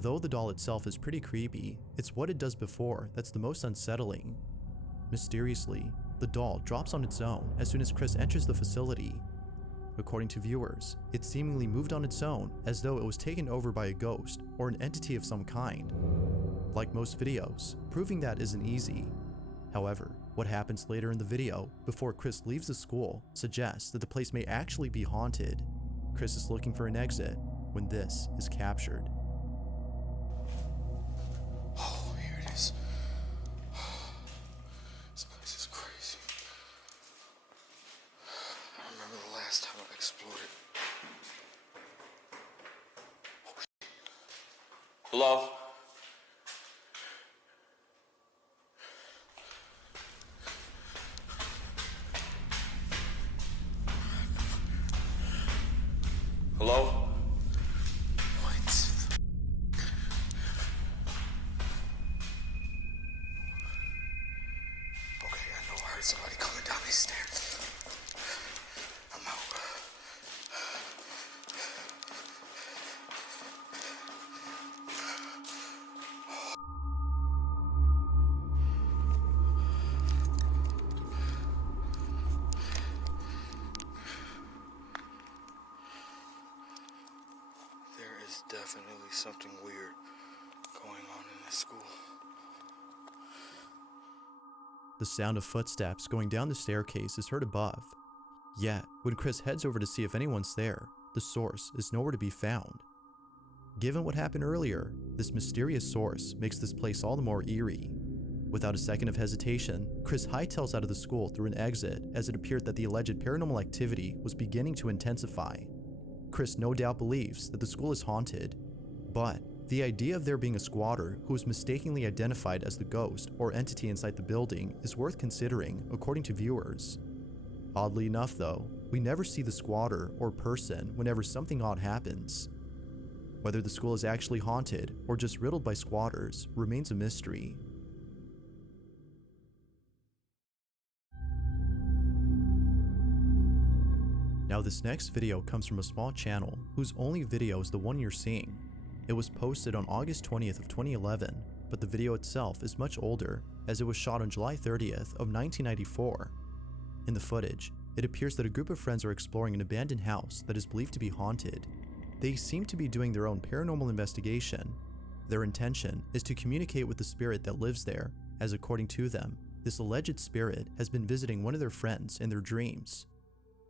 Though the doll itself is pretty creepy, it's what it does before that's the most unsettling. Mysteriously, the doll drops on its own as soon as Chris enters the facility. According to viewers, it seemingly moved on its own as though it was taken over by a ghost or an entity of some kind. Like most videos, proving that isn't easy. However, what happens later in the video, before Chris leaves the school, suggests that the place may actually be haunted. Chris is looking for an exit when this is captured. Oh, here it is. This place is crazy. I remember the last time I explored it. Oh, shit. Hello? Hello? What? Okay, I know I heard somebody coming down these stairs. I'm out. There is definitely something weird going on in this school. The sound of footsteps going down the staircase is heard above. Yet, when Chris heads over to see if anyone's there, the source is nowhere to be found. Given what happened earlier, this mysterious source makes this place all the more eerie. Without a second of hesitation, Chris hightails out of the school through an exit as it appeared that the alleged paranormal activity was beginning to intensify. Chris no doubt believes that the school is haunted, but the idea of there being a squatter who was mistakenly identified as the ghost or entity inside the building is worth considering, according to viewers. Oddly enough though, we never see the squatter or person whenever something odd happens. Whether the school is actually haunted or just riddled by squatters remains a mystery. Now this next video comes from a small channel whose only video is the one you're seeing. It was posted on August 20th of 2011, but the video itself is much older as it was shot on July 30th of 1994. In the footage, it appears that a group of friends are exploring an abandoned house that is believed to be haunted. They seem to be doing their own paranormal investigation. Their intention is to communicate with the spirit that lives there, as according to them, this alleged spirit has been visiting one of their friends in their dreams.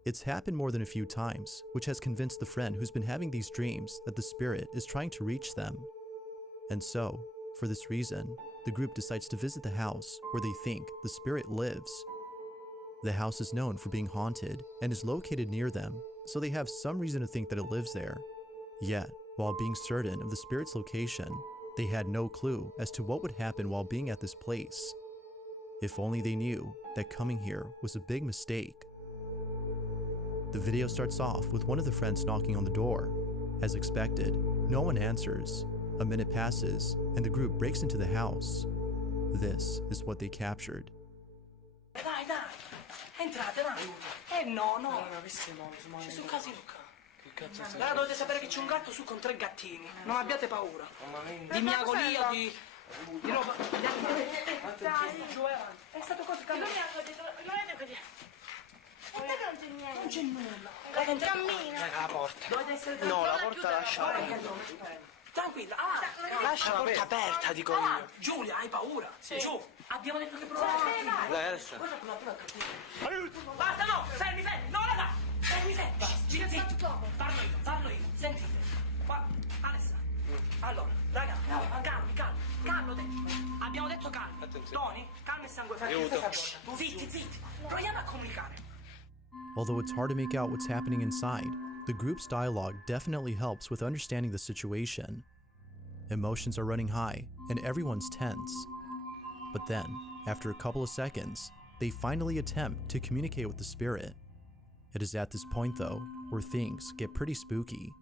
It's happened more than a few times, which has convinced the friend who's been having these dreams that the spirit is trying to reach them. And so, for this reason, the group decides to visit the house where they think the spirit lives. The house is known for being haunted and is located near them, so they have some reason to think that it lives there. Yet, while being certain of the spirit's location, they had no clue as to what would happen while being at this place. If only they knew that coming here was a big mistake. The video starts off with one of the friends knocking on the door. As expected, no one answers. A minute passes, and the group breaks into the house. This is what they captured. Dai, entrate, dai. No. C'è sul casino qua. Allora dovete sapere che c'è un gatto su con 3 gattini. Non abbiate paura. Di miagolia, di roba. Giù avanti. È stato così. Non è così. Non c'è nulla. Cammina. La porta. Dovete essere no, la porta lasciata. Tranquilla. Lascia la porta aperta, dico io. Giulia, hai paura? Sì. Giù. Abbiamo detto che proviamo. Dai, adesso. Aiuto. Basta, no. Fermi. No, raga. Fermi. Gira zitto. Parlo io. Sentite. Alessandro. Allora, raga, calmo. Abbiamo detto calmo. Tony, calma e sangue freddo. Zitti. Proviamo a comunicare. Although it's hard to make out what's happening inside, the group's dialogue definitely helps with understanding the situation. Emotions are running high, and everyone's tense. But then, after a couple of seconds, they finally attempt to communicate with the spirit. It is at this point, though, where things get pretty spooky.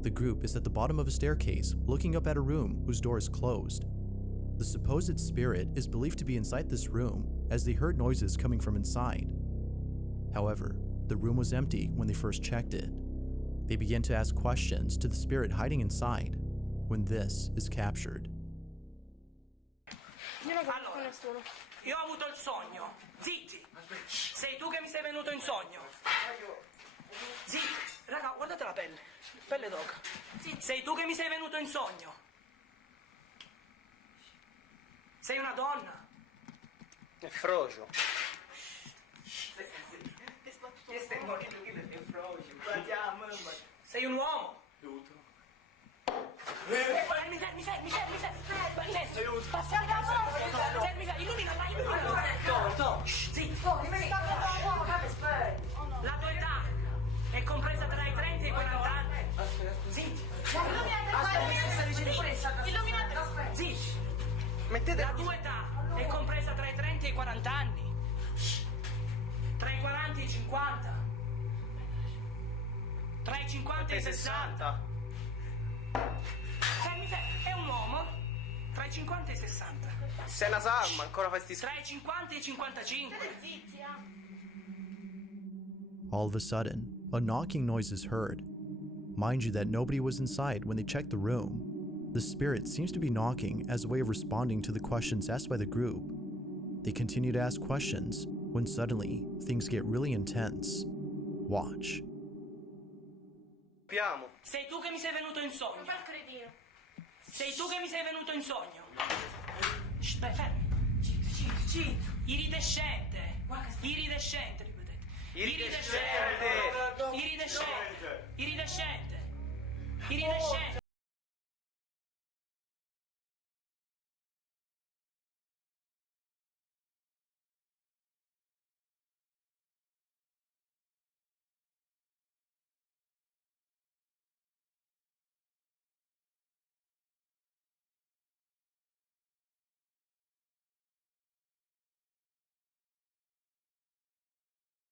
The group is at the bottom of a staircase, looking up at a room whose door is closed. The supposed spirit is believed to be inside this room, as they heard noises coming from inside. However, the room was empty when they first checked it. They began to ask questions to the spirit hiding inside. when this is captured. Allora, io ho avuto il sogno. Zitti. Sei tu che mi sei venuto in sogno. Zitti. Raga, guardate la pelle. Pelle d'oca. Sei tu che mi sei venuto in sogno. Sei una donna. È frocio. Sei un uomo. Mi fermi. Illuminala. Zitto. La tua età è compresa tra i 30 e i 40 anni. Zitti. Zitti. Mettete La tua età è compresa tra i 30 e i 40 anni. Tra i 40 e i 50. Tra i 50 e i 60. È un uomo tra i 50 e i 60. Sei una salma, ancora fai sti Tra i 50 e i 55. All of a sudden, a knocking noise is heard. Mind you that nobody was inside when they checked the room. The spirit seems to be knocking as a way of responding to the questions asked by the group. They continue to ask questions when suddenly things get really intense. Watch. Piamo. Sei tu che mi sei venuto in sogno. Sei tu che mi sei venuto in sogno. Beh, fermi. Zitto. Iridescente, ripetete. Iridescente.